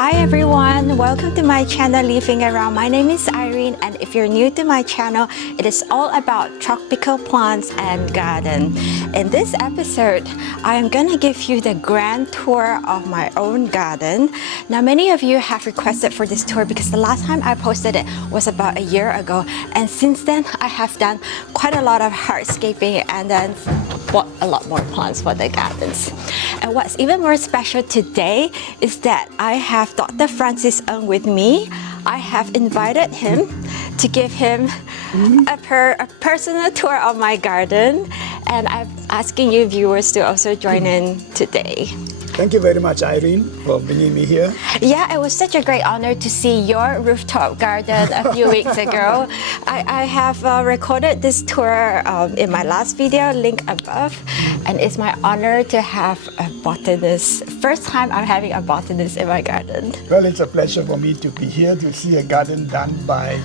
Hi everyone, welcome to my channel Leafing Around. My name is Irene, and if you're new to my channel, it is all about tropical plants and garden. In this episode, I am gonna give you the grand tour of my own garden. Now many of you have requested for this tour because the last time I posted it was about a year ago, and since then I have done quite a lot of hardscaping and then bought a lot more plants for the gardens. And what's even more special today is that I have Dr. Francis Ng with me. I have invited him to give him a personal tour of my garden, and I'm asking you viewers to also join in today. Thank you very much, Irene, for bringing me here. Yeah, it was such a great honor to see your rooftop garden a few weeks ago. I have recorded this tour in my last video, link above, and it's my honor to have a botanist. First time I'm having a botanist in my garden. Well, it's a pleasure for me to be here to see a garden done by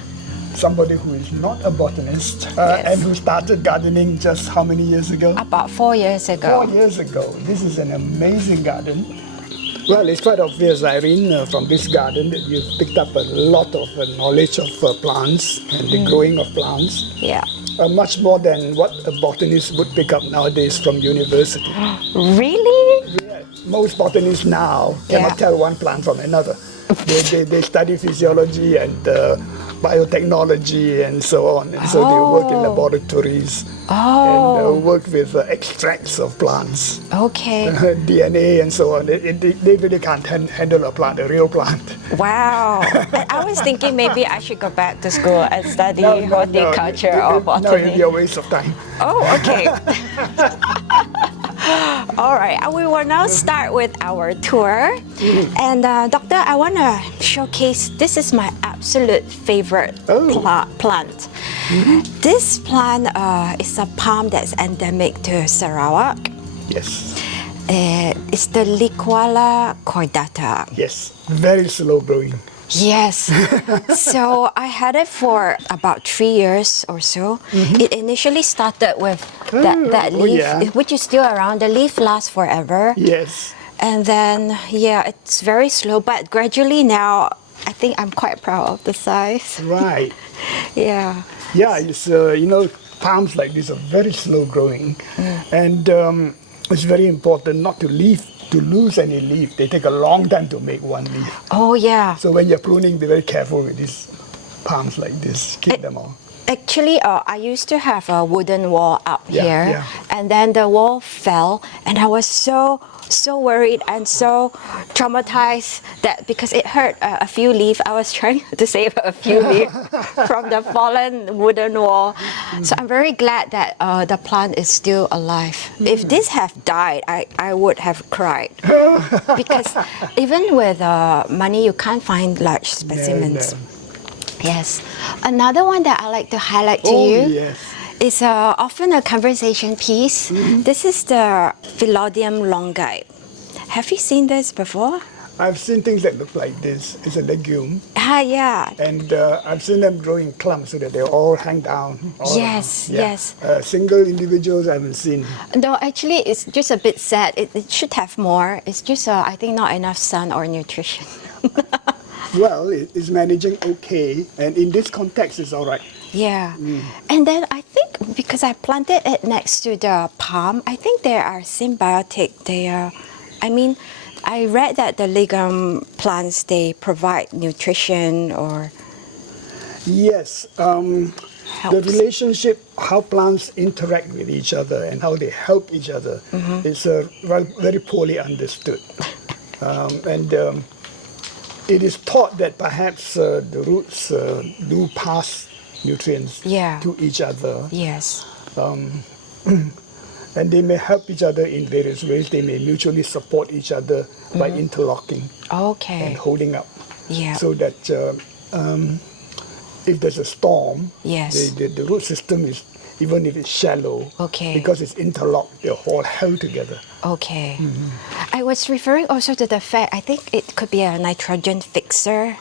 somebody who is not a botanist and who started gardening just how many years ago? About 4 years ago. 4 years ago. This is an amazing garden. Well, it's quite obvious, Irene, from this garden that you've picked up a lot of knowledge of plants and the growing of plants. Yeah. Much more than what a botanist would pick up nowadays from university. Really? Yeah, most botanists now cannot tell one plant from another. They study physiology and biotechnology and so on, and so they work in laboratories and work with extracts of plants, DNA and so on. They really can't handle a plant, a real plant. Wow. I was thinking maybe I should go back to school and study horticulture or botany. No, it would be a waste of time. Oh, okay. All right, we will now start with our tour. And Doctor, I want to showcase, this is my absolute favorite plant. This plant is a palm that's endemic to Sarawak. Yes. It's the Liquala cordata. Yes, very slow growing. Yes. So I had it for about 3 years or so. It initially started with that leaf, which is still around. The leaf lasts forever. Yes. And then, it's very slow, but gradually now, I think I'm quite proud of the size. Right. Yeah. Yeah, it's, palms like this are very slow growing. And it's very important not to lose any leaf. They take a long time to make one leaf. Oh, yeah. So when you're pruning, be very careful with these palms like this. Keep them all. Actually, I used to have a wooden wall up here, and then the wall fell, and I was so worried and so traumatized that because it hurt a few leaves, I was trying to save a few leaves from the fallen wooden wall. So I'm very glad that the plant is still alive. If this had died, I would have cried because even with money, you can't find large specimens. No. Yes. Another one that I like to highlight to you is often a conversation piece. This is the Philodendron longi. Have you seen this before? I've seen things that look like this. It's a legume. Yeah. And I've seen them grow in clumps so that they all hang down. Yes. Single individuals I haven't seen. No, actually, it's just a bit sad. It should have more. It's just, I think, not enough sun or nutrition. Well, it's managing okay, and in this context, it's all right. Yeah. And then I think because I planted it next to the palm, I think they are symbiotic. They are, I read that the legume plants, they provide nutrition or... Yes. The relationship, how plants interact with each other and how they help each other is very poorly understood. It is thought that perhaps the roots do pass nutrients to each other. Yes. And they may help each other in various ways. They may mutually support each other by interlocking and holding up. Yeah. So that if there's a storm, the root system is, even if it's shallow, because it's interlocked, they're all held together. Okay. I was referring also to the fact, I think it could be a nitrogen fixer.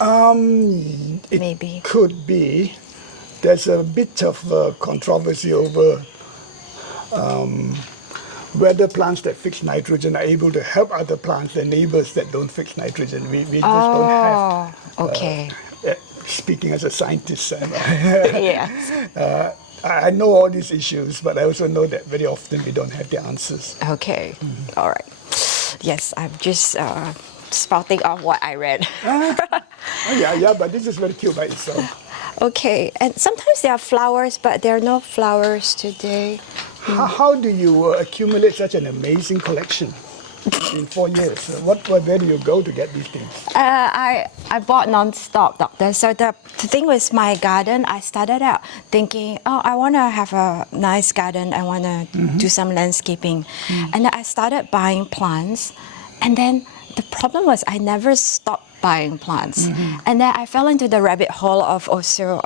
It could be. There's a bit of controversy over whether plants that fix nitrogen are able to help other plants, their neighbors that don't fix nitrogen. We just don't have. Okay. Speaking as a scientist, Yes. I know all these issues, but I also know that very often we don't have the answers. Okay. All right. Yes, I'm just spouting off what I read. Yeah, but this is very cute by itself. Okay, and sometimes there are flowers, but there are no flowers today. How do you accumulate such an amazing collection in 4 years? Where do you go to get these things? I bought non-stop, doctor. So the thing with my garden, I started out thinking, oh, I want to have a nice garden. I want to do some landscaping. And then I started buying plants. And then the problem was I never stopped buying plants. And then I fell into the rabbit hole of also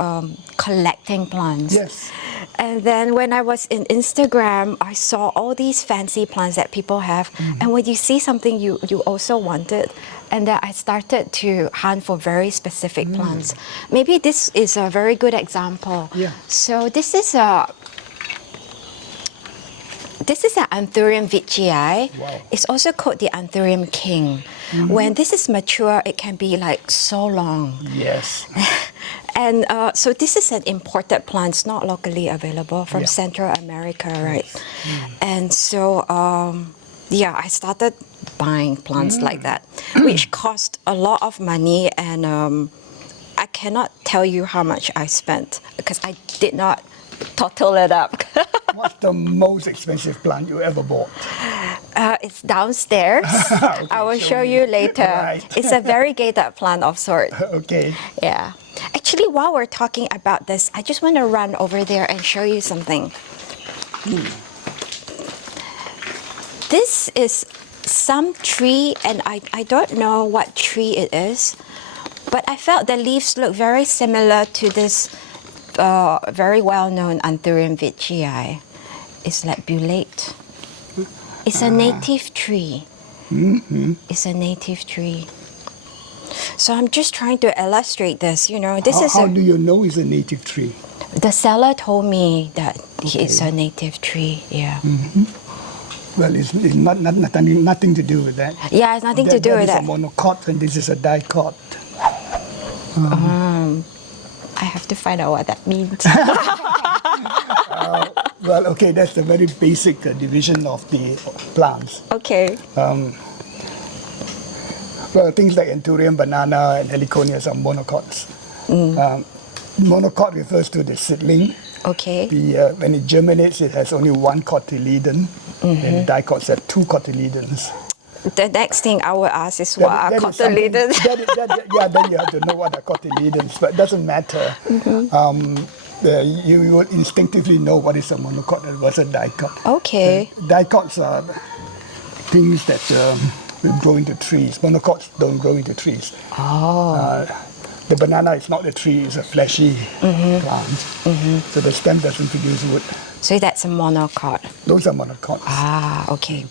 collecting plants. Yes. And then when I was in Instagram, I saw all these fancy plants that people have. And when you see something you also wanted, and then I started to hunt for very specific plants. Maybe this is a very good example. Yeah. So this is an anthurium veitchii. Wow. It's also called the anthurium king. When this is mature, it can be like so long. Yes. And so this is an imported plant. It's not locally available from Central America, right? And so, I started buying plants like that, which cost a lot of money. And I cannot tell you how much I spent because I did not total it up. What's the most expensive plant you ever bought? It's downstairs. Okay, I will show you later. Right. It's a variegated plant of sort. Okay. Yeah. Actually, while we're talking about this, I just want to run over there and show you something. This is some tree, and I don't know what tree it is, but I felt the leaves look very similar to this very well-known anthurium veitchii. It's like bulate. It's a native tree. It's a native tree. So I'm just trying to illustrate this. How do you know it's a native tree? The seller told me that it's a native tree. Yeah. Well, it's nothing to do with that. Yeah, it's nothing to do with that. This is a monocot and this is a dicot. I have to find out what that means. Well, okay, that's the very basic division of the plants. Okay. Well, things like anthurium, banana, and heliconias are monocots. Monocot refers to the seedling. Okay. When it germinates, it has only one cotyledon, and dicots have two cotyledons. The next thing I will ask is what are cotyledons? Then you have to know what are cotyledons, but it doesn't matter. You will instinctively know what is a monocot and what's a dicot. Okay. Dicots are things that will grow into trees. Monocots don't grow into trees. The banana is not a tree, it's a fleshy plant. So the stem doesn't produce wood. So that's a monocot. Those are monocots. Okay.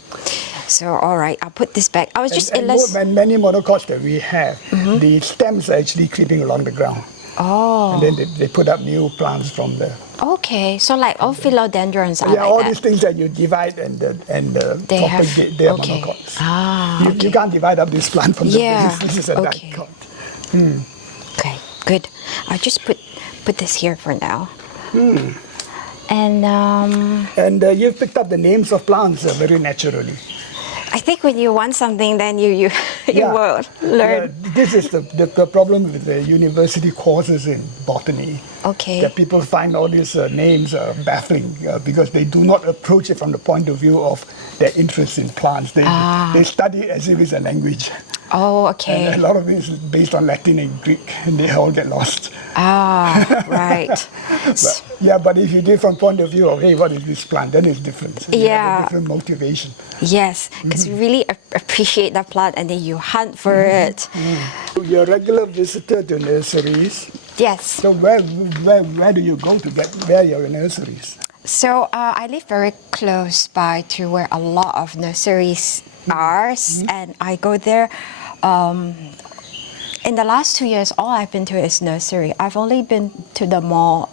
So, all right, I'll put this back. I was just and many monocots that we have, the stems are actually creeping along the ground. Oh. And then they put up new plants from there. Okay, so like all philodendrons are like all that. these things that you divide and They propagate, they are okay. monocots. You can't divide up this plant from the base. This is a dicot. Okay, good. I'll just put this here for now. And you've picked up the names of plants very naturally. I think when you want something, then you will learn. This is the problem with the university courses in botany. Okay. That people find all these names baffling because they do not approach it from the point of view of their interest in plants. They study it as if it's a language. Oh, okay. And a lot of it is based on Latin and Greek, and they all get lost. Right. But if you do it from point of view of, hey, what is this plant, then it's different. So you have a different motivation. Yes, because you really appreciate the plant and then you hunt for it. You're a regular visitor to nurseries. Yes. So where do you go to where your nurseries? So I live very close by to where a lot of nurseries are, and I go there. In the last 2 years, all I've been to is nursery. I've only been to the mall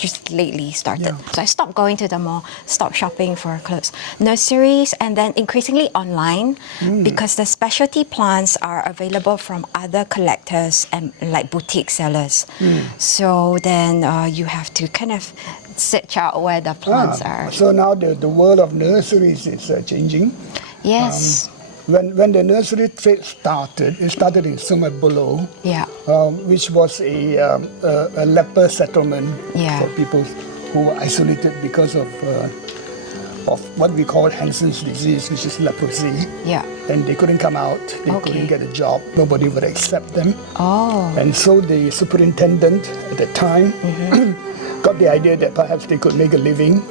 just lately started. Yeah. So I stopped going to the mall, stopped shopping for clothes. Nurseries, and then increasingly online, because the specialty plants are available from other collectors and like boutique sellers. So then you have to kind of search out where the plants are. So now the world of nurseries is changing. Yes. When the nursery trade started, it started in Sumabolo, Yeah. which was a leper settlement Yeah. for people who were isolated because of what we call Hansen's disease, which is leprosy. Yeah. And they couldn't come out, they couldn't get a job, nobody would accept them. Oh. And so the superintendent at the time got the idea that perhaps they could make a living.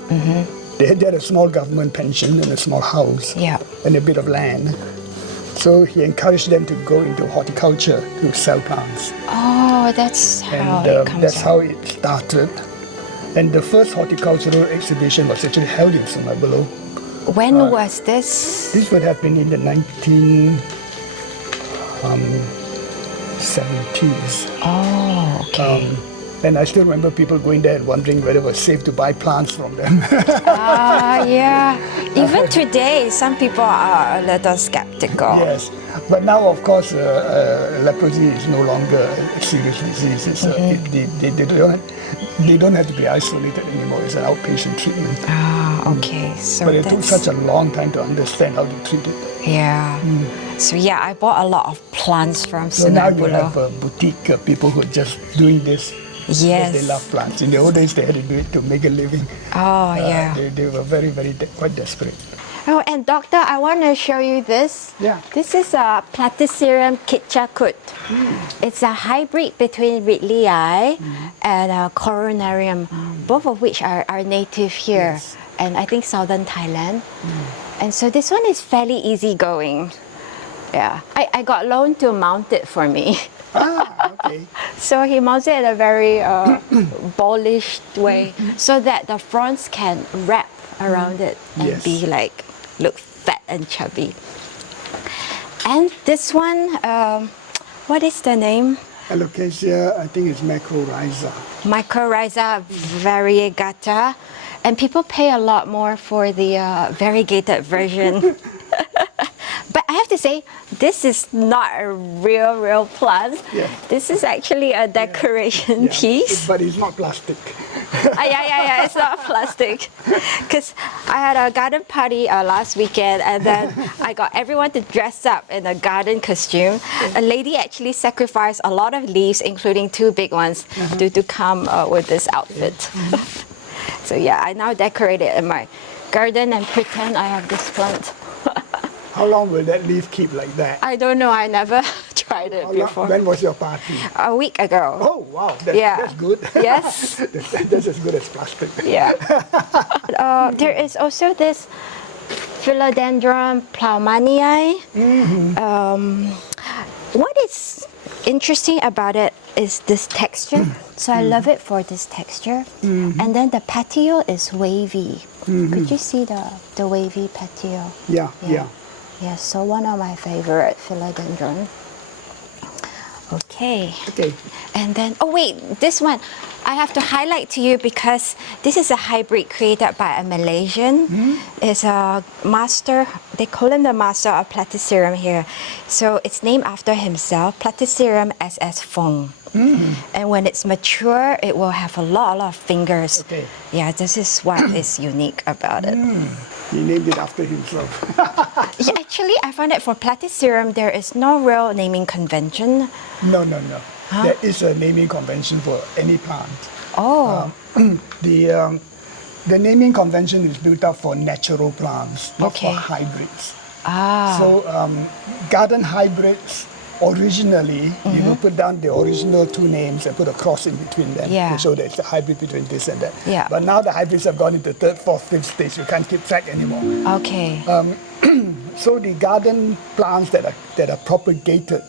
They had a small government pension and a small house and a bit of land. So he encouraged them to go into horticulture to sell plants. Oh, that's how And it comes that's out. how it started. And the first horticultural exhibition was actually held in Sumabolo. When was this? This would have been in the 1970s. Oh, okay. And I still remember people going there and wondering whether it was safe to buy plants from them. Yeah. Even today, some people are a little skeptical. Yes, but now of course leprosy is no longer a serious disease. It's, they don't have to be isolated anymore. It's an outpatient treatment. Ah, okay. So But it took that's- such a long time to understand how to treat it. Yeah. So yeah, I bought a lot of plants from So now you Sumabolo. have boutique people who are just doing this Yes. because they love plants. In the old days, they had to do it to make a living. Oh, yeah. They were very, quite desperate. Oh, and doctor, I want to show you this. Yeah. This is a Platycerium kitschakut. It's a hybrid between Ridleyi and Coronarium, both of which are native here, Yes. and I think southern Thailand. And so this one is fairly easygoing. Yeah, I got loaned to mount it for me. Okay. So he mounts it in a very polished way so that the fronds can wrap around it and Yes. be like, look fat and chubby. And this one, what is the name? Alocasia, I think it's mycorrhiza. Mycorrhiza variegata. And people pay a lot more for the variegated version. But I have to say, this is not a real plant. Yeah. This is actually a decoration Yeah. piece. But it's not plastic. Yeah, it's not plastic. Because I had a garden party last weekend, and then I got everyone to dress up in a garden costume. A lady actually sacrificed a lot of leaves, including 2 big ones, to come with this outfit. So yeah, I now decorate it in my garden and pretend I have this plant. How long will that leaf keep like that? I don't know, I never tried it How long- before. when was your party? A week ago. Oh, wow. Yeah. That's good. Yes. That's as good as plastic. Yeah. There is also this philodendron plowmanii. What is interesting about it is this texture. So I love it for this texture. And then the petiole is wavy. Could you see the wavy petiole? Yeah. Yeah, so one of my favorite philodendron. Okay. Okay. And then, oh wait, this one I have to highlight to you because this is a hybrid created by a Malaysian. It's a master, they call him the master of Platycerium here. So it's named after himself, Platycerium ss Fong. And when it's mature, it will have a lot of fingers. Okay. Yeah, this is what is unique about it. He named it after himself. Yeah, actually, I find that for Platycerium, there is no real naming convention. No. There is a naming convention for any plant. Oh, The naming convention is built up for natural plants, not Okay. for hybrids. ah, So garden hybrids, originally, you will put down the original 2 names and put a cross in between them Yeah. to show that it's a hybrid between this and that. Yeah. But now the hybrids have gone into 3rd, 4th, 5th stage. You can't keep track anymore. okay. So the garden plants that are propagated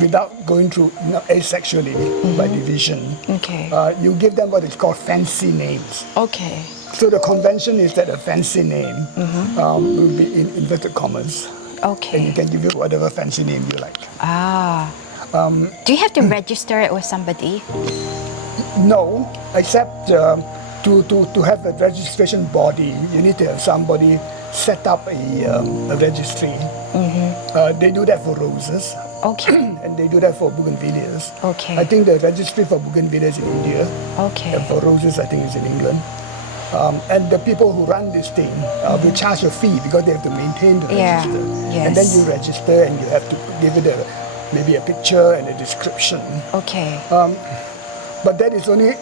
without going through asexually by division, Okay. you give them what is called fancy names. Okay. So the convention is that a fancy name will be in inverted commas. And you Okay. can give it whatever fancy name you like. Ah. Do you have to register it with somebody? No, except to have a registration body, you need to have somebody set up a registry. They do that for roses. Okay. And they do that for bougainvilleas. Okay. I think the registry for bougainvilleas in India. Okay. And for roses, I think it's in England. And the people who run this thing will charge a fee because they have to maintain the register. Yes. And then you register and you have to give it maybe a picture and a description. Okay. But that is only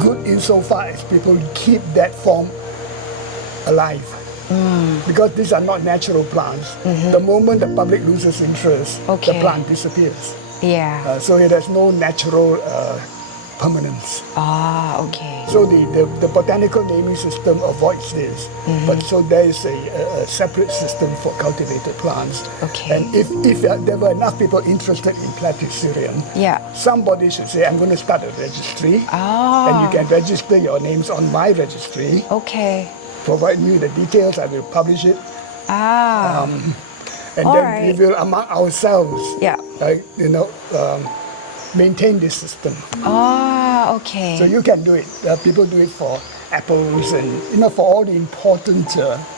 good insofar as people keep that form alive. Because these are not natural plants. The moment the public loses interest, Okay. the plant disappears. Yeah. So it has no natural permanence. Okay. So the botanical naming system avoids this. But so there is a separate system for cultivated plants. Okay. And if there were enough people interested in Platycerium, Yeah. somebody should say, I'm going to start a registry. And you can register your names on my registry. Okay. Provide me the details, I will publish it. And All then right. we will, among ourselves, Yeah. maintain this system. Okay. So you can do it. People do it for apples and for all the important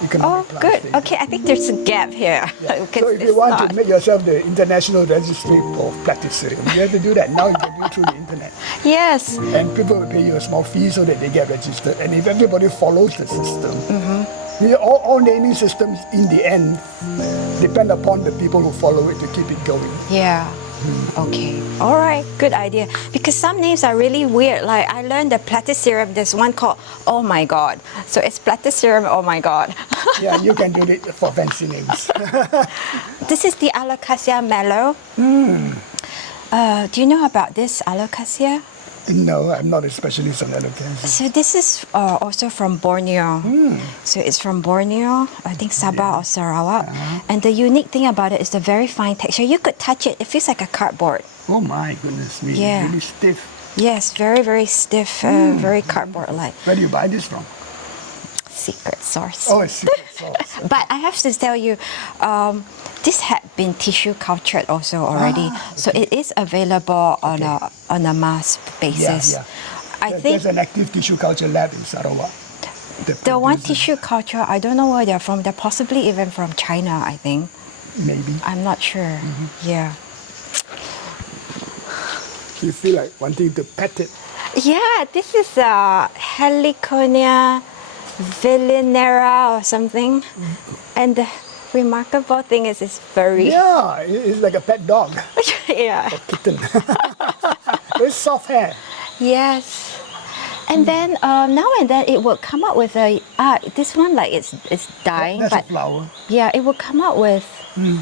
economic plants. Good. they do. Okay, I think there's a gap here. Yeah. Because So if you it's want not. to make yourself the international registry for Platycerium, you have to do that. Now you can do it through the internet. Yes. And people will pay you a small fee so that they get registered. And if everybody follows the system, all naming systems in the end depend upon the people who follow it to keep it going. Yeah. Okay. All right. Good idea. Because some names are really weird. Like I learned the Platycerium. There's one called Oh My God. So it's Platycerium Oh My God. Yeah, you can do it for fancy names. This is the alocasia mellow. Do you know about this alocasia? No, I'm not a specialist on alocasia. So this is also from Borneo. So it's from Borneo, I think Sabah or Sarawak. And the unique thing about it is the very fine texture. You could touch it. It feels like a cardboard. Oh my goodness me, Yeah. really stiff. Yes, very, very stiff, very cardboard-like. Where do you buy this from? Secret source. Oh, it's secret sauce. But I have to tell you, this had been tissue cultured also already. So it is available on a mass basis. Yeah. I think There's an active tissue culture lab in Sarawak. the one tissue culture, I don't know where they're from. They're possibly even from China, I think. Maybe. I'm not sure. Yeah. You feel like wanting to pet it. Yeah, this is Heliconia villanera or something. And the remarkable thing is it's furry. Yeah, it's like a pet dog, Yeah. kitten. Very soft hair. Yes. And then now and then it will come out with this one like it's dying, That's but a flower. yeah, it will come out with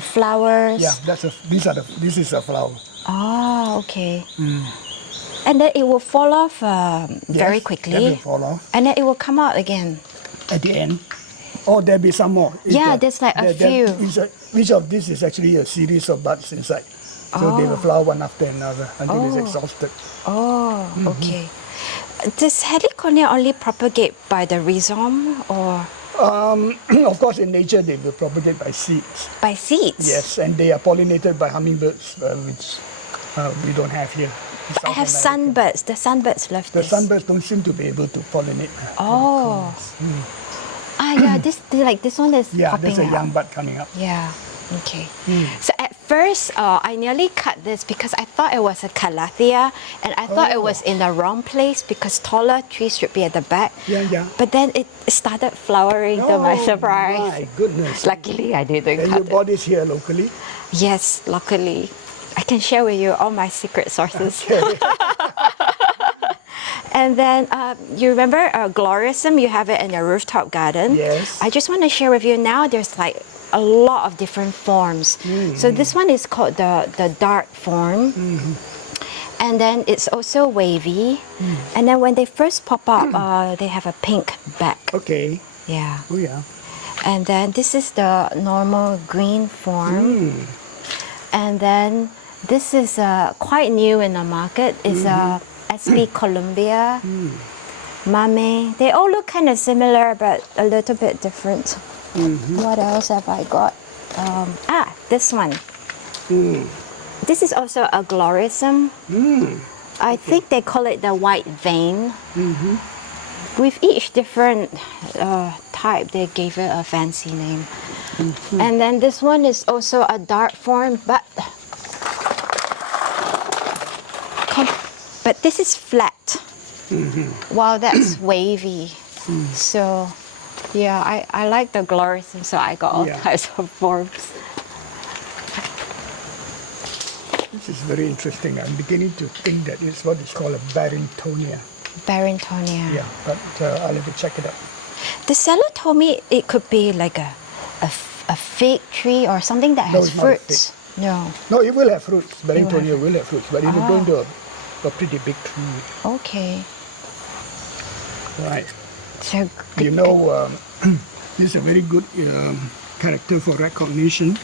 flowers. Yeah, this is a flower. Oh, okay. And then it will fall off very Yes, quickly. that will fall off. And then it will come out again. At the end. Or there'll be some more. Yeah, there's like a few. Each of these is actually a series of buds inside. So they will flower one after another until it's exhausted. Oh, okay. Does Heliconia only propagate by the rhizome or Of course, in nature, they will propagate by seeds. by seeds? Yes, and they are pollinated by hummingbirds, which we don't have here. in I South have America. sunbirds. The sunbirds love The this. sunbirds don't seem to be able to pollinate. Oh. Yeah, this one is Yeah, popping there's a out. young bud coming up. Yeah. Okay. So at first, I nearly cut this because I thought it was a calathea, and I thought it was in the wrong place because taller trees should be at the back. Yeah. But then it started flowering to my surprise. My goodness. Luckily, I didn't And cut you it. bought this here locally? Yes, luckily. I can share with you all my secret sources. And then you remember gloriosum, you have it in your rooftop garden. Yes. I just want to share with you now there's like a lot of different forms. So this one is called the dart form. And then it's also wavy. And then when they first pop up, they have a pink back. Okay. Yeah. Oh, yeah. And then this is the normal green form. And then this is quite new in the market. It's SP Columbia, Mame. They all look kind of similar, but a little bit different. What else have I got? This one. This is also a gloriosum. I think they call it the white vein. With each different type, they gave it a fancy name. And then this one is also a dart form, but this is flat, while that's wavy. So, yeah, I like the glorism, so I got all types of forms. This is very interesting. I'm beginning to think that it's what is called a Barringtonia. Barringtonia. Yeah, but I'll have to check it out. The seller told me it could be like a fig tree or something that has it's not a fruits. No. No, it will have fruits. Barringtonia will have fruits, but it will go into a pretty big tree. Okay. Right. So You know, this is a very good character for recognition.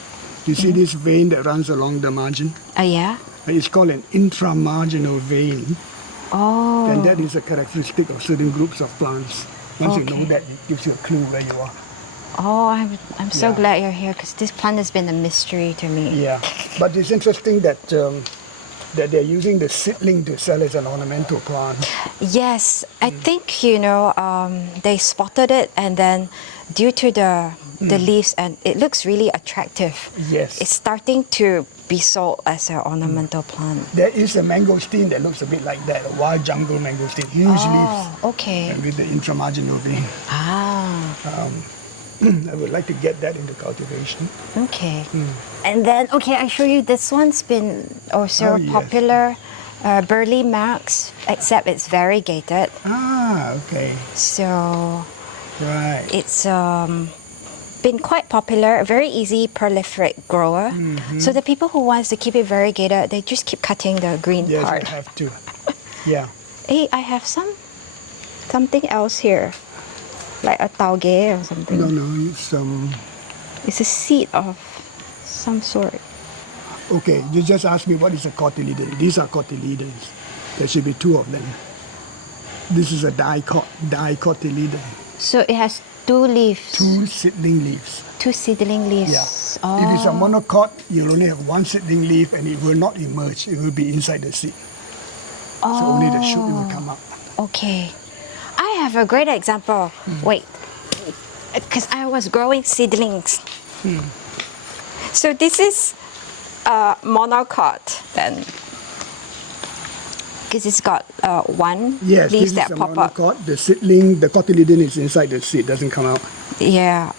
You see this vein that runs along the margin? yeah? It's called an intramarginal vein. Oh. And that is a characteristic of certain groups of plants. Once you know Okay. that, it gives you a clue where you are. Oh, I'm so glad you're here because this plant has been a mystery to me. Yeah, but it's interesting that that they're using the seedling to sell as an ornamental plant. Yes, I think, you know, they spotted it and then due to the leaves, and it looks really attractive. Yes. It's starting to be sold as an ornamental plant. There is a mangosteen that looks a bit like that, a wild jungle mangosteen, huge leaves. Okay. And with the intramarginal vein. I would like to get that into cultivation. Okay. And then, I show you this one's been also yes. popular. Burley Max, except it's variegated. Okay. So Right. it's been quite popular, a very easy prolific grower. So the people who wants to keep it variegated, they just keep cutting the green Yes, part. I have to. Yeah. Hey, I have something else here, like a tauge or something. No, it's It's a seed of some sort. okay, you just asked me what is a cotyledon. These are cotyledons. There should be two of them. This is a dicotyledon. So it has two leaves. Two seedling leaves. Two seedling leaves. Yeah. Oh. If it's a monocot, you'll only have one seedling leaf and it will not emerge. It will be inside the seed. So only the shoot will come up. Okay. I have a great example. Wait. Because I was growing seedlings. So this is a monocot then. Because it's got one Yes, leaf this is that a pop up. monocot. The seedling, the cotyledon is inside the seed, doesn't come out. Yeah.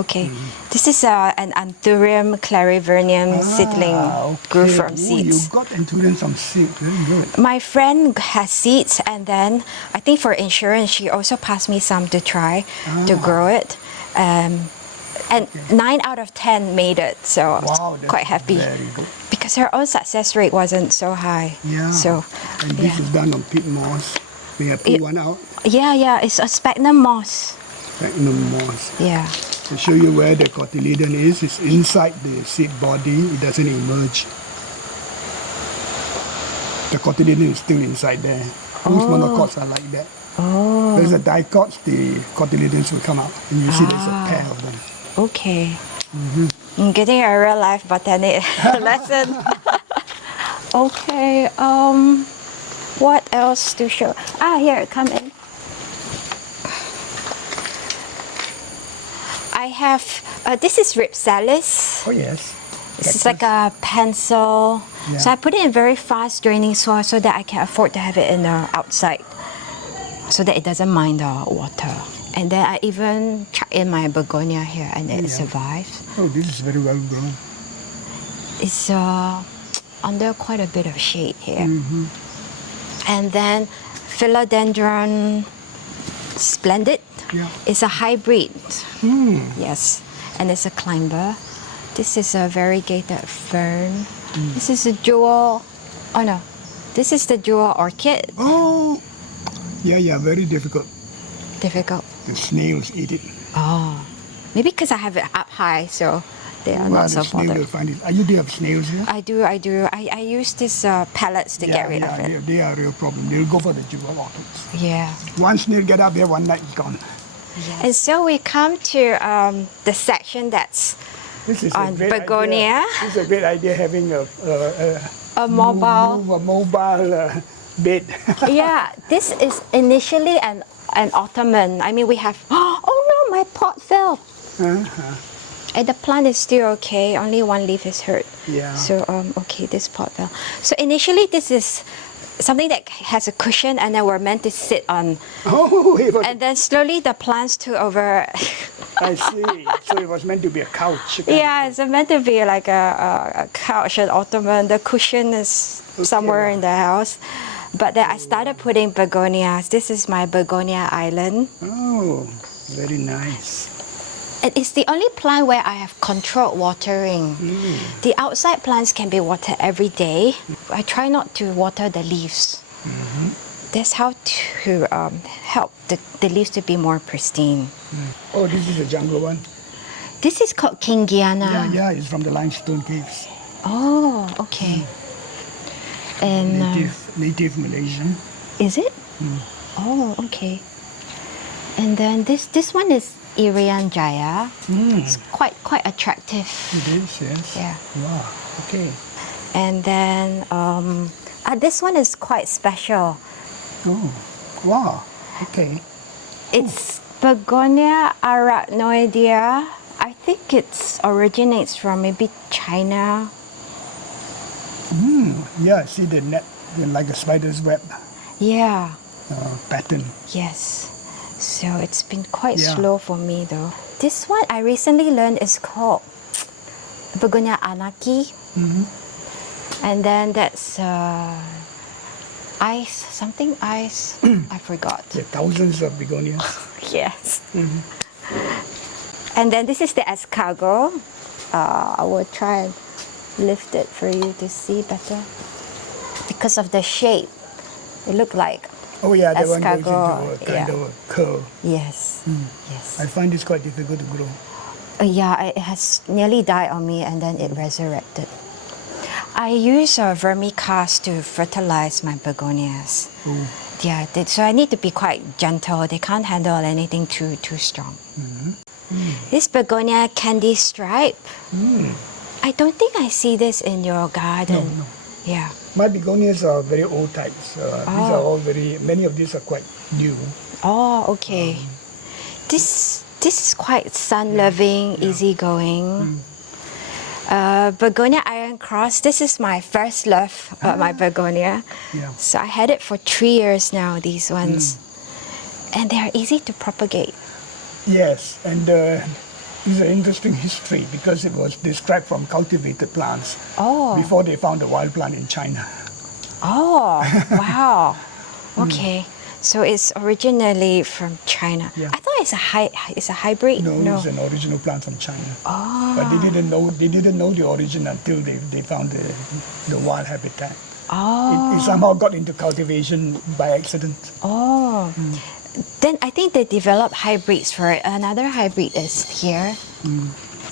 Okay. This is an anthurium clarivernum seedling grew from seeds. You got anthuriums from seed. Very good. My friend has seeds, and then I think for insurance, she also passed me some to try to grow it. And 9 out of 10 made it, so I was Wow, that's quite happy. very good. Because her own success rate wasn't so high. Yeah. So, And this is done on peat moss. May I pull one out? yeah, it's a sphagnum moss. Sphagnum moss. Yeah. To show you where the cotyledon is, it's inside the seed body. It doesn't emerge. The cotyledon is still inside there. Most monocots are like that. There's a dicots, the cotyledons will come out. And you see there's a pair of them. Okay. I'm getting a real life botanic lesson. Okay. What else to show? Here, come in. I have, this is ripsalis. Oh, yes. This is like a pencil. Yeah. So I put it in very fast draining soil so that I can afford to have it in the outside so that it doesn't mind the water. And then I even chuck in my begonia here and it survives. Oh, this is very well grown. It's under quite a bit of shade here. And then philodendron splendid. Yeah. It's a hybrid. Yes, and it's a climber. This is a variegated fern. This is a jewel. Oh no, this is the jewel orchid. Oh, yeah, very difficult. Difficult. The snails eat it. Oh, maybe because I have it up high, so they are Well, not so the snail will bothered. find it. You do have snails here? I do. I use these pellets to get rid of it. They are a real problem. They'll go for the jewel orchids. Yeah. One snail get up there, one night it's gone. And so we come to the section that's This is on a great begonia. idea. This is a great idea having a A mobile. mobile bed. Yeah, this is initially an ottoman. I mean, we have, oh no, my pot fell. And the plant is still okay, only one leaf is hurt. Yeah. So, okay, this pot fell. So initially this is something that has a cushion and then we're meant to sit on. Oh, it was, And then slowly the plants took over. I see. So it was meant to be a couch. Yeah, it's meant to be like a couch, an ottoman. The cushion is somewhere in the house. But then I started putting begonias. This is my begonia island. Oh, very nice. And it's the only plant where I have controlled watering. The outside plants can be watered every day. I try not to water the leaves. That's how to help the leaves to be more pristine. Oh, this is a jungle one. This is called Kingiana. Yeah, it's from the limestone caves. Oh, okay. And Native Malaysian. is it? Oh, okay. And then this one is Irian Jaya. It's quite attractive. It is, yes. Yeah. Wow, okay. And then this one is quite special. Oh, wow, okay. It's Begonia arachnoidea. I think it originates from maybe China. Yeah, I see the net, like a spider's web Yeah. pattern. Yes. So it's been quite Yeah. slow for me though. This one I recently learned is called Begonia anaki. And then that's ice. I forgot. There are thousands of begonias. Yes. And then this is the escargot. I will try and lift it for you to see better. Because of the shape, it looked like Oh yeah, that one goes into escargot. a kind of a curl. Yes. Yes. I find this quite difficult to grow. Yeah, it has nearly died on me and then it resurrected. I use a vermicast to fertilize my begonias. Yeah, so I need to be quite gentle. They can't handle anything too strong. This begonia candy stripe. I don't think I see this in your garden. No. Yeah. My begonias are very old types. These are all many of these are quite new. Oh, okay. This is quite sun-loving, easygoing. Begonia Iron Cross. This is my first love, my begonia. Yeah. So I had it for 3 years now, these ones. And they are easy to propagate. Yes, and it's an interesting history because it was described from cultivated plants before they found the wild plant in China. Oh, wow. Okay. So it's originally from China. Yeah. I thought it's a hybrid. No, it's an original plant from China. Oh. But they didn't know the origin until they found the wild habitat. Oh. It somehow got into cultivation by accident. Oh. Then I think they developed hybrids for it. Another hybrid is here.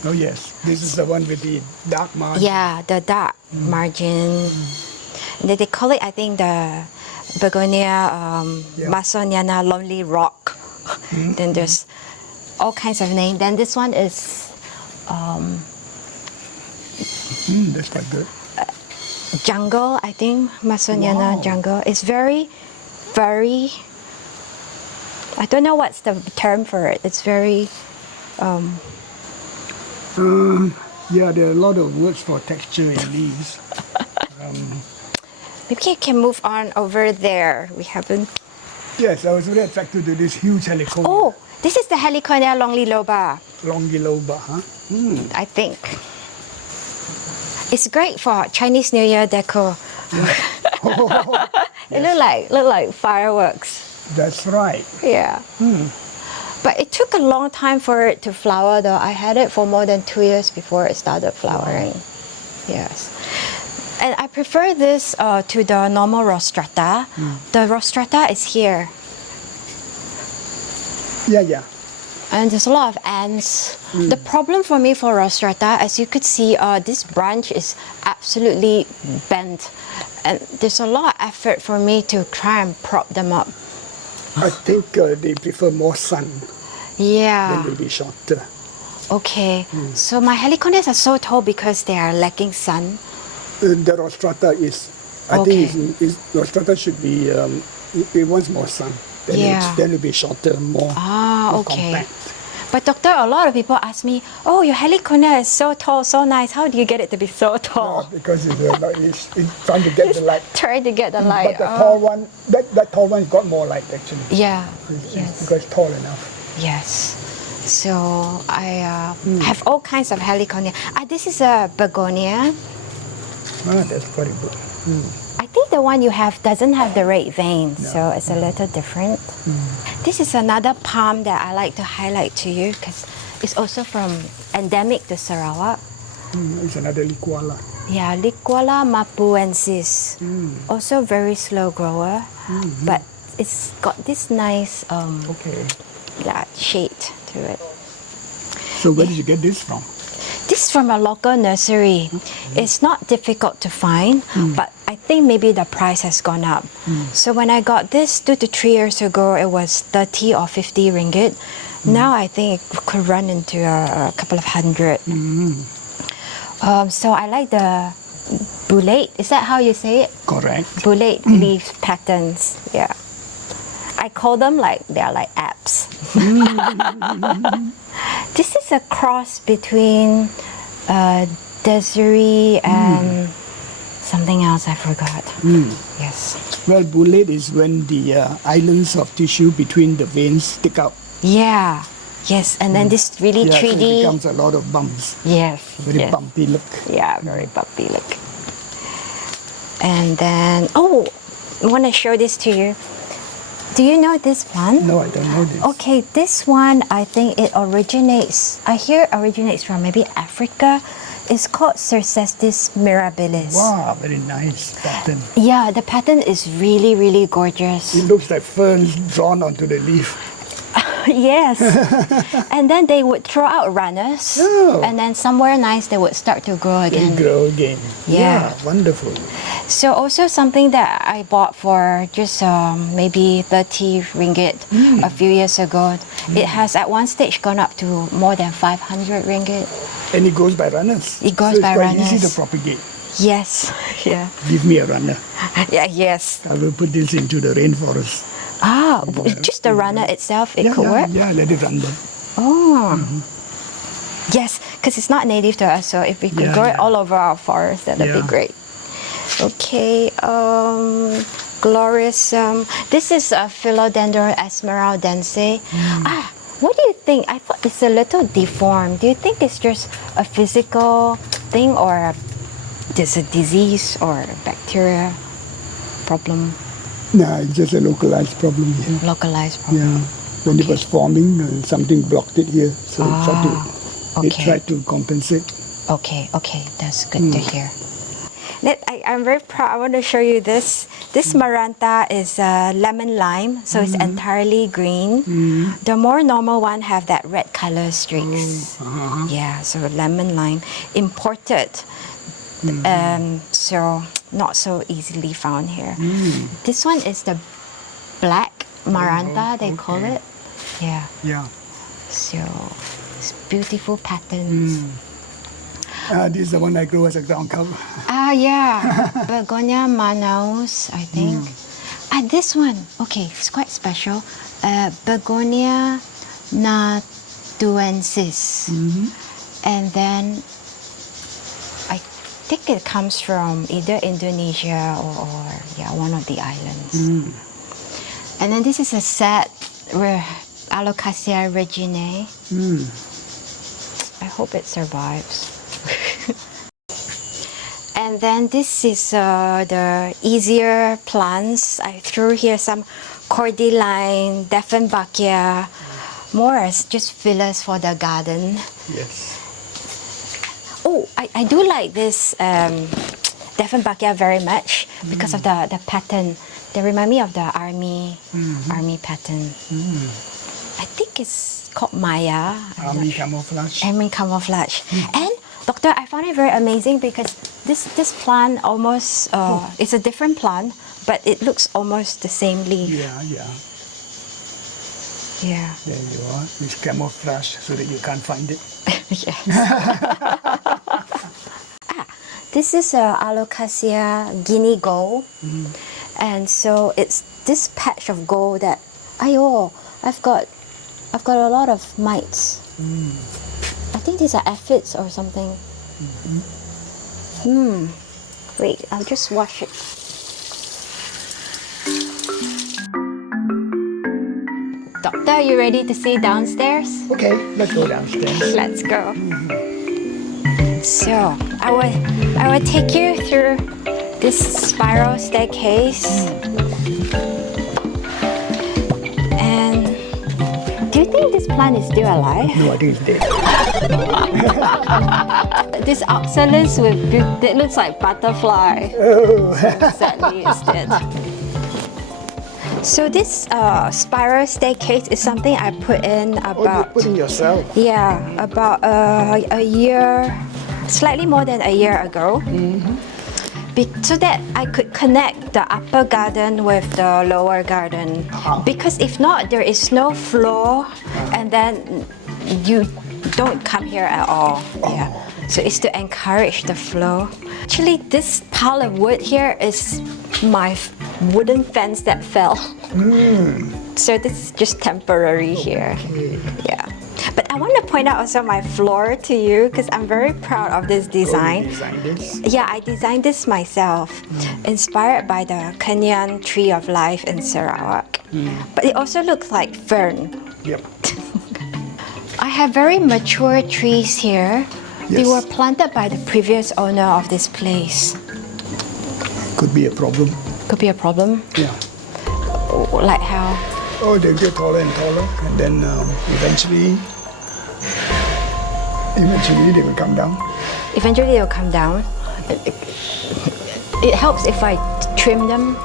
Oh yes, this is the one with the dark margin. Yeah, the dark margin. They call it, I think, the begonia masoniana lonely rock. Then there's all kinds of names. Then this one is That's quite good. jungle, I think, masoniana Wow. jungle. It's very furry. I don't know what's the term for it. It's very Yeah, there are a lot of words for texture in leaves. maybe I can move on over there. We haven't. Yes, I was really attracted to this huge heliconia. Oh, this is the Heliconia longiloba, Longiloba, huh? I think. It's great for Chinese New Year decor. It look like fireworks. That's right. Yeah. But it took a long time for it to flower though. I had it for more than 2 years before it started flowering. Yes. And I prefer this to the normal rostrata. The rostrata is here. Yeah. And there's a lot of ants. The problem for me for rostrata, as you could see, this branch is absolutely bent. And there's a lot of effort for me to try and prop them up. I think they prefer more sun. Yeah. Then they'll be shorter. Okay. So my heliconias are so tall because they are lacking sun. The rostrata is I think your structure should be, it wants more sun. Then, Yeah. then it'll be shorter, more Okay. compact. But doctor, a lot of people ask me, oh, your heliconia is so tall, so nice. How do you get it to be so tall? Because it's trying to get the light. Trying to get the light. But the tall one, that tall one got more light actually. Yeah. It's because it's tall enough. Yes. So I have all kinds of heliconia. This is a begonia. That's very good. I think the one you have doesn't have the red veins, so it's a little different. This is another palm that I like to highlight to you because it's also from endemic to Sarawak. It's another liquala. Yeah, Liquala mapuensis. Also very slow grower, but it's got this nice shade to it. So where did you get this from? This is from a local nursery. It's not difficult to find, but I think maybe the price has gone up. So when I got this 2 to 3 years ago, it was 30 or 50 ringgit. Now I think it could run into a couple of hundred. So I like the boulate. Is that how you say it? Correct. Boulate leaf patterns. Yeah. I call them like they're like apps. This is a cross between Desiree and something else I forgot. Yes. Well, boulate is when the islands of tissue between the veins stick out. Yeah. Yes. And then this really So 3D. it becomes a lot of bumps. Yes. Very bumpy look. Yeah, very bumpy look. And then, I want to show this to you. Do you know this plant? No, I don't know this. Okay, this one, I think it originates from maybe Africa. It's called Cercestis mirabilis. Wow, very nice pattern. Yeah, the pattern is really, really gorgeous. It looks like ferns drawn onto the leaf. Yes. And then they would throw out runners. Oh. And then somewhere nice, they would start to grow again. They grow again. Yeah. Wonderful. So also something that I bought for just maybe 30 ringgit a few years ago. It has at one stage gone up to more than 500 ringgit. And it goes by runners. It goes so by it's quite runners. easy to propagate. Yes. Yeah. Give me a runner. Yeah. Yes. I will put this into the rainforest. Just the runner itself, it could work. Yeah, let it run there. Oh. Yes, because it's not native to us, so if we could grow it all over our forest, that would be great. Okay, glorious. This is a philodendron esmeraldense. What do you think? I thought it's a little deformed. Do you think it's just a physical thing, or there's a disease or a bacteria problem? No, it's just a localized problem here. Localized problem. Yeah. When it was forming, something blocked it here, so it tried to compensate. Okay, that's good to hear. I'm very proud. I want to show you this. This maranta is lemon lime, so it's entirely green. The more normal one have that red color streaks. Yeah, so lemon lime, imported. So not so easily found here. This one is the black maranta, they call it. Yeah. Yeah. So it's beautiful patterns. This is the one I grow as a ground cover. Yeah. Begonia Manaus, I think. This one, okay, it's quite special. Begonia natuensis. And then I think it comes from either Indonesia or one of the islands. And then this is a set alocasia reginae. I hope it survives. And then this is the easier plants. I threw here some cordyline, dieffenbachia, more as just fillers for the garden. Yes. Oh, I do like this dieffenbachia very much because of the pattern. They remind me of the army pattern. I think it's called Maya. Army camouflage. Army camouflage. And doctor, I found it very amazing because this plant almost it's a different plant, but it looks almost the same leaf. Yeah. There you are. It's camouflage so that you can't find it. Yes. This is a alocasia Guinea gold, and so it's this patch of gold that, I've got a lot of mites. I think these are aphids or something. Wait, I'll just wash it. Doctor, are you ready to see downstairs? Okay, let's go downstairs. Let's go. So I will take you through this spiral staircase. And do you think this plant is still alive? No, I think it's dead. This oxalis it looks like butterfly. Oh. Sadly, it's dead. So this spiral staircase is something I put in about... you put in yourself? Yeah, about a year, slightly more than a year ago. So that I could connect the upper garden with the lower garden. Because if not, there is no floor, and then you don't come here at all. Yeah. So it's to encourage the flow. Actually, this pile of wood here is my wooden fence that fell. So this is just temporary here. Yeah. But I want to point out also my floor to you because I'm very proud of this design. You designed this? Yeah, I designed this myself, inspired by the Kenyan tree of life in Sarawak. But it also looks like fern. Yep. I have very mature trees here. They were planted by the previous owner of this place. Could be a problem. Could be a problem? Yeah. Like how? Oh, they get taller and taller, and then eventually they will come down. Eventually they'll come down. It helps if I trim them.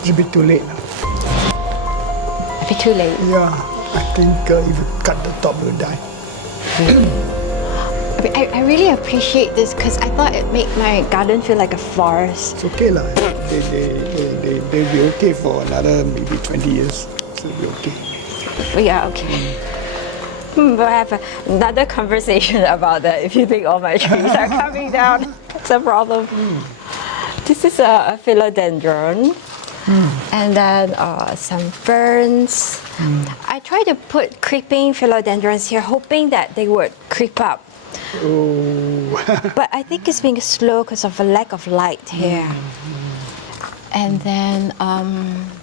It's a bit too late now. A bit too late. Yeah, I think if you cut the top, it will die. I really appreciate this because I thought it made my garden feel like a forest. It's okay lah. They'll be okay for another maybe 20 years. So it'll be okay. Yeah, okay. But I have another conversation about that if you think all my trees are coming down. That's a problem. This is a philodendron. And then some ferns. I tried to put creeping philodendrons here, hoping that they would creep up. Oh. But I think it's being slow because of a lack of light here. And then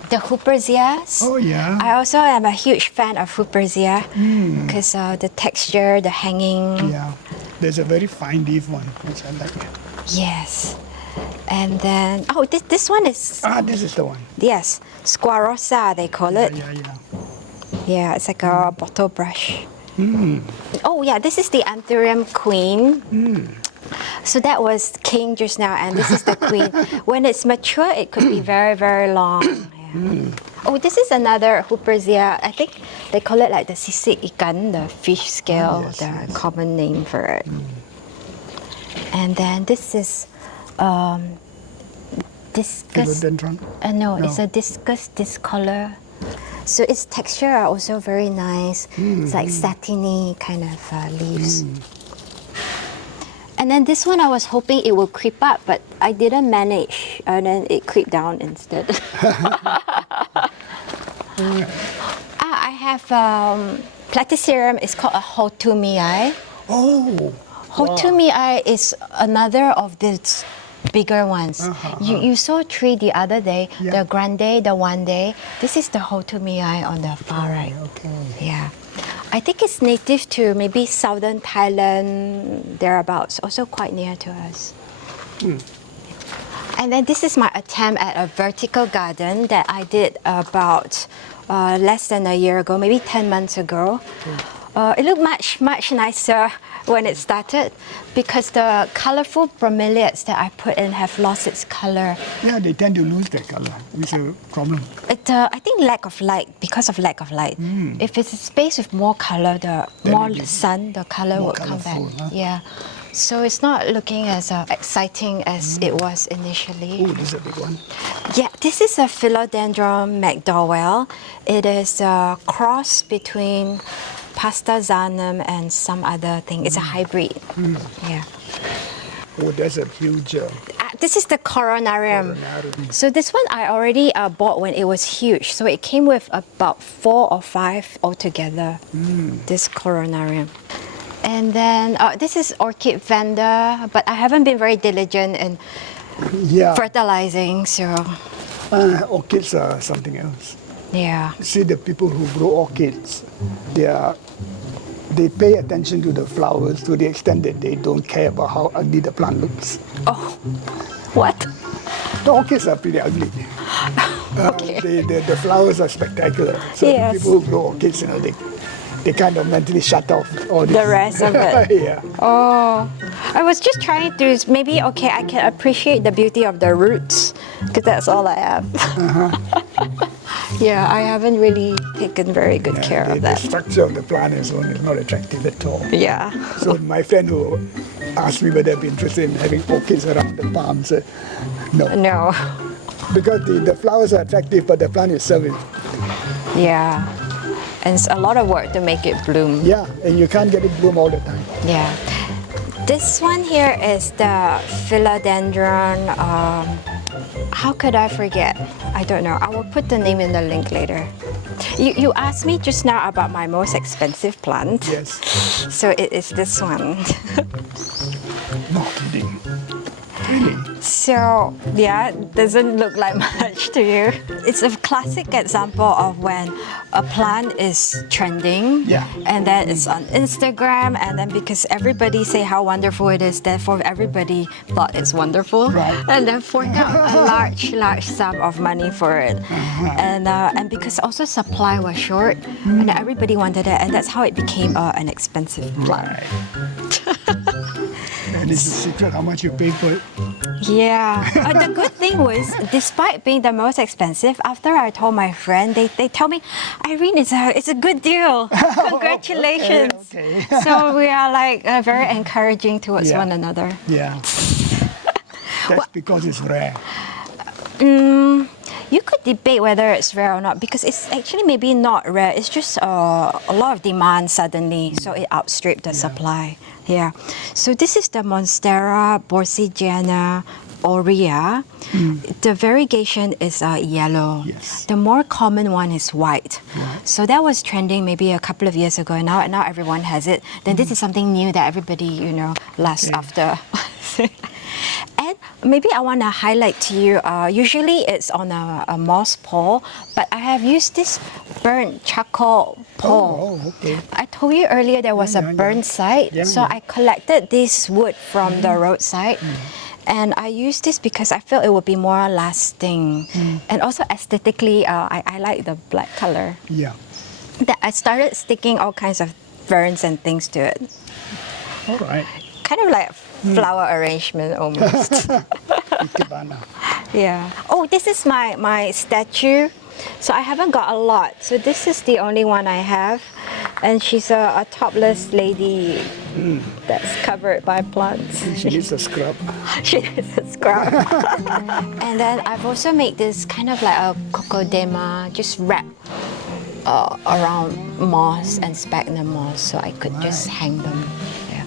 the huperzias. Oh yeah. I also am a huge fan of huperzia because the texture, the hanging. Yeah. There's a very fine leaf one, which I like. Yes. And then, this one is... This is the one. Yes, squarosa, they call it. Yeah. Yeah, it's like a bottle brush. Oh yeah, this is the anthurium queen. So that was king just now, and this is the queen. When it's mature, it could be very, very long. Yeah. Oh, this is another huperzia. I think they call it like the sisik ikan, the fish scale, the common name for it. And then this is discus. Philodendron? No, it's a discus discolor. So its texture are also very nice. It's like satiny kind of leaves. And then this one I was hoping it would creep up, but I didn't manage, and then it creeped down instead. I have platycerium. It's called a hotumii. Oh. Hotumii is another of these bigger ones. You saw three the other day, the grande, the one day. This is the hotumii on the far right. Okay. Yeah. I think it's native to maybe southern Thailand, thereabouts, also quite near to us. And then this is my attempt at a vertical garden that I did about less than a year ago, maybe 10 months ago. It looked much, much nicer when it started because the colorful bromeliads that I put in have lost its color. Yeah, they tend to lose their color. It's a problem. I think lack of light, because of lack of light. If it's a space with more color, more sun, the color will come back. Huh? Yeah. So it's not looking as exciting as it was initially. Oh, this is a big one. Yeah, this is a philodendron McDowell. It is a cross between pastazanum and some other thing. It's a hybrid. Yeah. Oh, that's a huge. This is the coronarium. Coronarium. So this one I already bought when it was huge. So it came with about 4 or 5 altogether. This coronarium. And then this is orchid vanda, but I haven't been very diligent in fertilizing. So Orchids are something else. yeah. See, the people who grow orchids, they pay attention to the flowers to the extent that they don't care about how ugly the plant looks. Oh, what? The orchids are pretty ugly. Okay. The flowers are spectacular. So Yes. the people who grow orchids, they kind of mentally shut off all this. The rest of it. Yeah. Oh, I was just trying to maybe I can appreciate the beauty of the roots because that's all I have. Yeah, I haven't really taken very good care of The that. structure of the plant is not attractive at all. Yeah. So my friend who asked me whether I'd be interested in having orchids around the farm said, no. No. Because the flowers are attractive, but the plant itself is, Yeah. And it's a lot of work to make it bloom. yeah, and you can't get it bloom all the time. Yeah. This one here is the philodendron. How could I forget? I don't know. I will put the name in the link later. You asked me just now about my most expensive plant. Yes. So it is this one. No kidding. Really? So yeah, it doesn't look like much to you. It's a classic example of when a plant is trending, Yeah. and then it's on Instagram, and then because everybody say how wonderful it is, therefore everybody thought it's wonderful, Right. and then forked out a large sum of money for it, and because also supply was short, and everybody wanted it, and that's how it became an expensive plant. And it's a secret how much you pay for it. Yeah. The good thing was, despite being the most expensive, after I told my friend, they tell me, Irene, it's a good deal. Congratulations. Okay. So we are like very encouraging towards Yeah. one another. Yeah. That's because it's rare. You could debate whether it's rare or not because it's actually maybe not rare. It's just a lot of demand suddenly, so it outstripped the supply. Yeah. So this is the Monstera borsigiana aurea. The variegation is yellow. Yes. The more common one is white. Right. So that was trending maybe a couple of years ago. Now everyone has it. Then this is something new that everybody lasts after. And maybe I want to highlight to you, usually it's on a moss pole, but I have used this burnt charcoal pole. Oh, okay. I told you earlier there was a burn site, Yeah, so yeah. I collected this wood from the roadside. And I use this because I feel it would be more lasting. And also aesthetically, I like the black color. Yeah. That I started sticking all kinds of ferns and things to it. All right. Kind of like flower arrangement almost. Ikebana. Yeah. Oh, this is my statue. So I haven't got a lot. So this is the only one I have. And she's a topless lady that's covered by plants. She needs a scrub. She is a scrub. And then I've also made this kind of like a cocodema, just wrapped around moss and sphagnum moss, so I could just hang them. Yeah.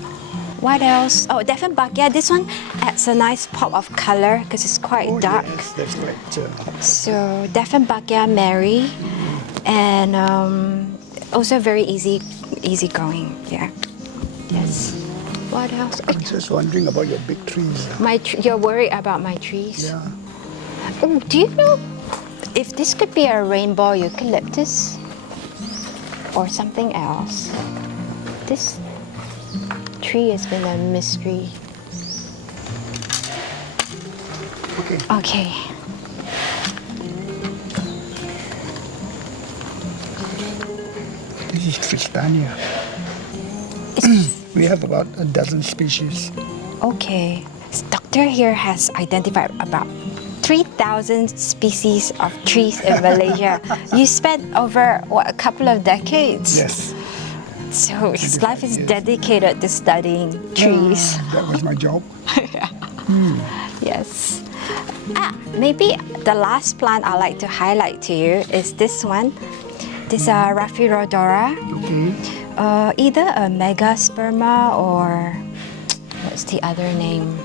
What else? Oh, dieffenbachia. This one adds a nice pop of color because it's quite dark. Yes, that's right. So dieffenbachia Mary, and also very easy going. Yeah. Yes. What else? I'm just wondering about your big trees. You're worried about my trees? Yeah. Oh, do you know if this could be a rainbow eucalyptus or something else? This tree has been a mystery. Okay. Okay. This is Tristania. We have about a dozen species. Okay. This doctor here has identified about 3,000 species of trees in Malaysia. You spent over, a couple of decades? Yes. So his 25 life is years. dedicated to studying trees. That was my job. Yes. Maybe the last plant I'd like to highlight to you is this one. This Raphirodora. Okay. Either a megasperma or what's the other name?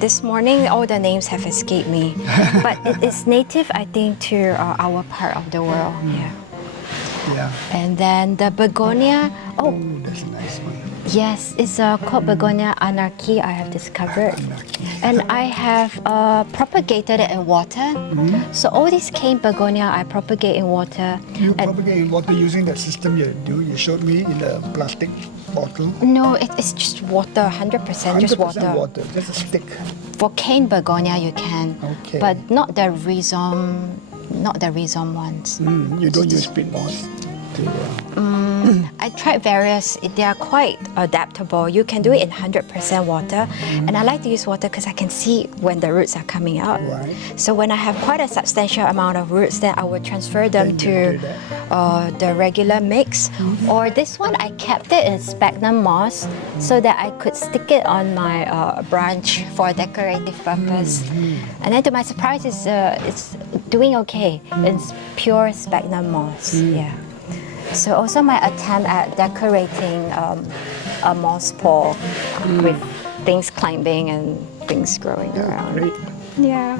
This morning, all the names have escaped me. But it's native, I think, to our part of the world. Yeah. And then the begonia. Oh, That's a nice one. yes, it's called begonia anarchy, I have discovered. And I have propagated it in water. So all these cane begonia I propagate in water. You propagate in water using that system you showed me in the plastic bottle. No, it's just water, 100% just 100% water. just a stick. For cane begonia you can, Okay. but not the rhizome ones. You don't use peat moss to... I tried various, they are quite adaptable. You can do it in 100% water. And I like to use water because I can see when the roots are coming out. Right. So when I have quite a substantial amount of roots, then I would transfer them to the regular mix. Or this one, I kept it in sphagnum moss so that I could stick it on my branch for a decorative purpose. And then to my surprise, it's doing okay. It's pure sphagnum moss. Yeah. So also my attempt at decorating a moss pole with things climbing and things growing around. Great. Yeah,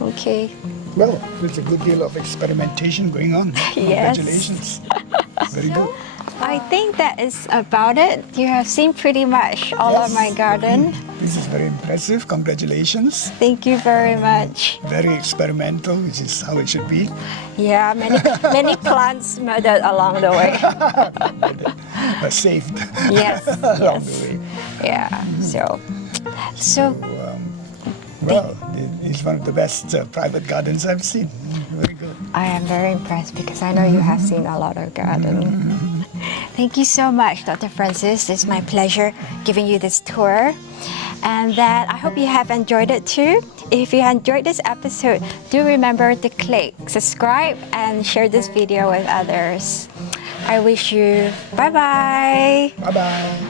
okay. Well, there's a good deal of experimentation going on. Yes. Congratulations. Very good. I think that is about it. You have seen pretty much all of my garden. This is very impressive. Congratulations. Thank you very much. Very experimental, which is how it should be. Yeah, many plants murdered along the way. But saved Yes, along yes. the way. Yeah, so Well, it's one of the best private gardens I've seen. Very good. I am very impressed because I know you have seen a lot of gardening. Thank you so much, Dr. Francis. It's my pleasure giving you this tour. And that I hope you have enjoyed it too. If you enjoyed this episode, do remember to click subscribe and share this video with others. I wish you bye-bye. Bye-bye.